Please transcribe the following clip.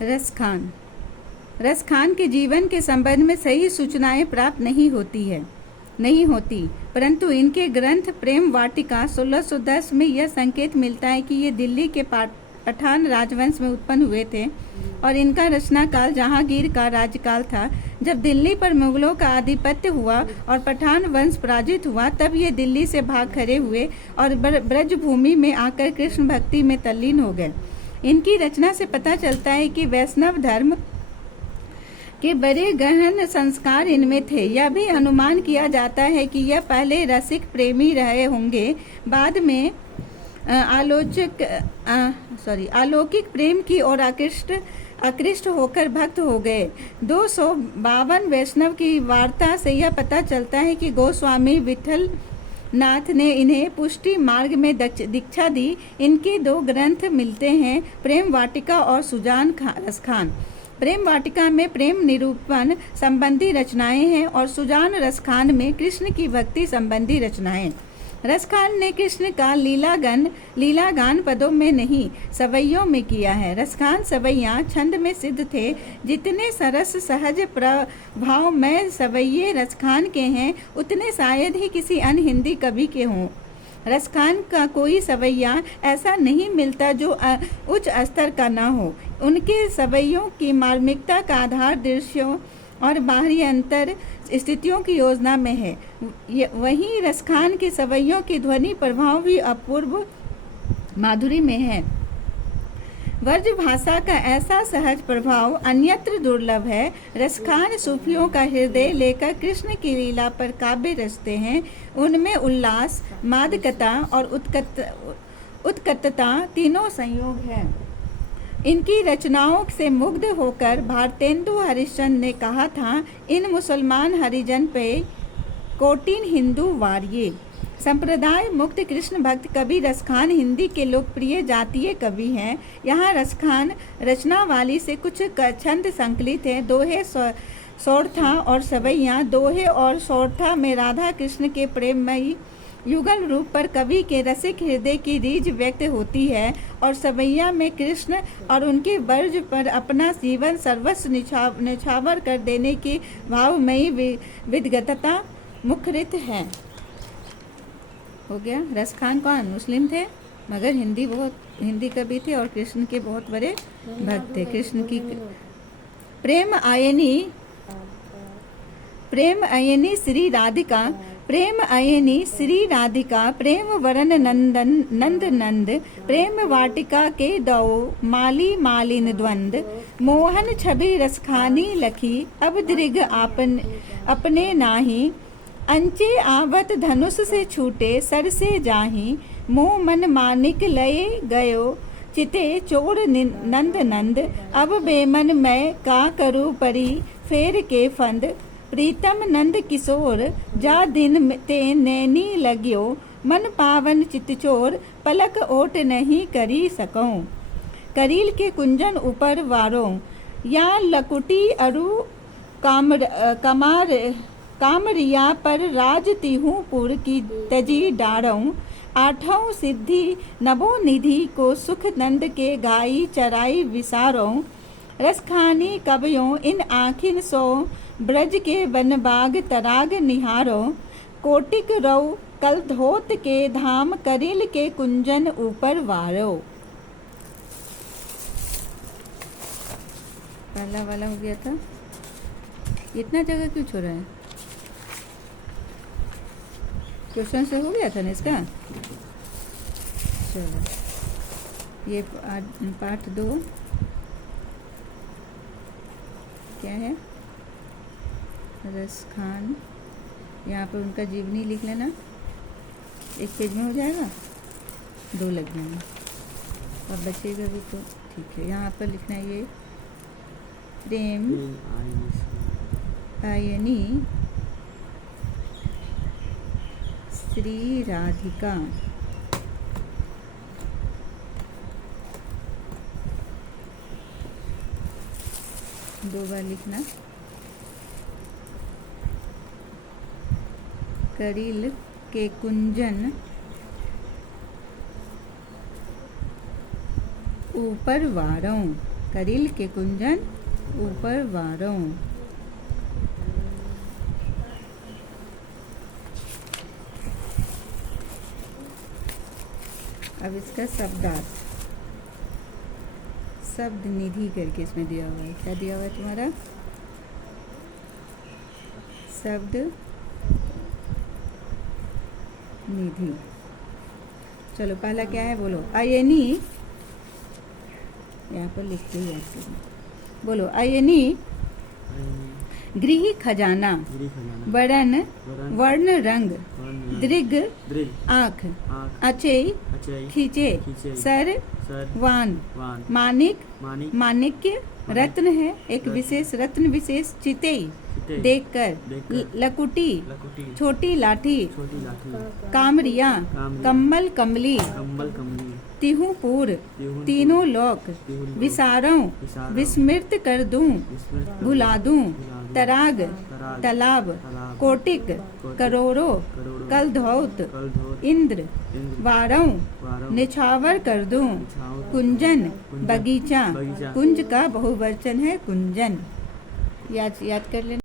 रसखान। रसखान के जीवन के संबंध में सही सूचनाएं प्राप्त नहीं होती, परंतु इनके ग्रंथ प्रेम वाटिका 1610 में यह संकेत मिलता है कि ये दिल्ली के पठान राजवंश में उत्पन्न हुए थे और इनका रचना काल जहांगीर का राज्यकाल था। जब दिल्ली पर मुगलों का आधिपत्य हुआ और पठान वंश पराजित हुआ, तब ये दिल्ली से भाग खड़े हुए और ब्रज भूमि में आकर कृष्ण भक्ति में तल्लीन हो गए। इनकी रचना से पता चलता है कि वैष्णव धर्म के बड़े गहन संस्कार इनमें थे। यह भी अनुमान किया जाता है कि यह पहले रसिक प्रेमी रहे होंगे, बाद में अलौकिक प्रेम की ओर आकृष्ट होकर भक्त हो गए। 252 वैष्णव की वार्ता से यह पता चलता है कि गोस्वामी विठल नाथ ने इन्हें पुष्टि मार्ग में दीक्षा दी। इनके 2 ग्रंथ मिलते हैं, प्रेम वाटिका और सुजान रसखान। प्रेम वाटिका में प्रेम निरूपण संबंधी रचनाएं हैं और सुजान रसखान में कृष्ण की भक्ति संबंधी रचनाएं। रसखान ने कृष्ण का लीलागान पदों में नहीं, सवैयों में किया है। रसखान सवैया छंद में सिद्ध थे। जितने सरस सहज प्रभावमय सवैये रसखान के हैं, उतने शायद ही किसी अन्य हिंदी कवि के हों। रसखान का कोई सवैया ऐसा नहीं मिलता जो उच्च स्तर का न हो। उनके सवैयों की मार्मिकता का आधार दृश्यों और बाहरी अंतर स्थितियों की योजना में है। वहीं रसखान के सवैयों की ध्वनि प्रभाव भी अपूर्व माधुरी में है। व्रज भाषा का ऐसा सहज प्रभाव अन्यत्र दुर्लभ है। रसखान सूफियों का हृदय लेकर कृष्ण की लीला पर काव्य रचते हैं। उनमें उल्लास, मादकता और उत्कटता तीनों संयोग है। इनकी रचनाओं से मुग्ध होकर भारतेंदु हरिश्चंद्र ने कहा था, इन मुसलमान हरिजन पे कोटिन हिंदू वारिये। संप्रदाय मुक्त कृष्ण भक्त कवि रसखान हिंदी के लोकप्रिय जातीय कवि हैं। यहाँ रसखान रचनावाली से कुछ छंद संकलित हैं। दोहे सौरथा और सवैया। दोहे और सौरथा में राधा कृष्ण के प्रेममयी युगल रूप पर कवि के रसिक हृदय की रीझ व्यक्त होती है और सवैया में कृष्ण और उनके वर्ज पर अपना जीवन सर्वस्व निछावर कर देने की भावमयी विदगतता मुखरित है। हो गया। रसखान कौन? मुस्लिम थे, मगर हिंदी कवि थे और कृष्ण के बहुत बड़े भक्त थे। कृष्ण की प्रेम आयनी श्री राधिका। प्रेम वरन नंद प्रेम वाटिका के दो माली मालिन द्वंद। मोहन छवि रसखानी लखी, अब दृग अपने नाही। अंचे आवत धनुष से छूटे सर से जाही। मोह मन मानिक लये गयो चिते चोर नंद। अब बेमन मैं का करूँ परी फेर के फंद। प्रीतम नंद किशोर जा दिन ते नैनी लग्यो। मन पावन चितचोर पलक ओट नहीं करी सकूं। करील के ऊपर वारों या लकुटी अरु कामरिया पर राज तिहूपुर की तजी डारों। आठों सिद्धि नभो निधि को सुख नंद के गाई चराई विसारों। रसखानी कवियों इन आखिन सो ब्रज के बनबाग तराग निहारो। कोटिक रौ कल धोत के धाम करिल के कुंजन ऊपर वारो। पहला वाला हो गया था। इतना जगह क्यों छोड़ा है? क्वेश्चन से हो गया था ना इसका। चलो ये पार्ट 2 क्या है? रसखान। यहाँ पर उनका जीवनी लिख लेना, 1 पेज में हो जाएगा, 2 लग जाएंगे और बचेगा भी तो ठीक है। यहाँ पर लिखना है ये प्रेम आयनी श्री राधिका। दो बार लिखना। करील के कुंजन ऊपर वारों। करिल के कुंजन ऊपर वारों। अब इसका शब्दार्थ, शब्द निधि करके इसमें दिया हुआ है। क्या दिया हुआ है तुम्हारा? शब्द निधि। चलो पहला क्या है बोलो। अयनी, यहाँ पर लिख के याद करना। बोलो अयनी गृह खजाना, वरण वर्ण रंग, दृग आँख, अचेय खींचे, सर वान, मानिक माणिक्य रत्न है, एक विशेष रत्न विशेष, चितेय देखकर, लकुटी छोटी लाठी, कामरिया कम्बल कमली, तिहुपुर तीनों लोक, विसारों विस्मृत कर दूं भुला दूं, तराग तालाब, कोटिक करोड़ों, कलधौत इंद्र, वारों निछावर कर दूं, कुंजन बगीचा, कुंज का बहुवचन है कुंजन। याद कर लेना।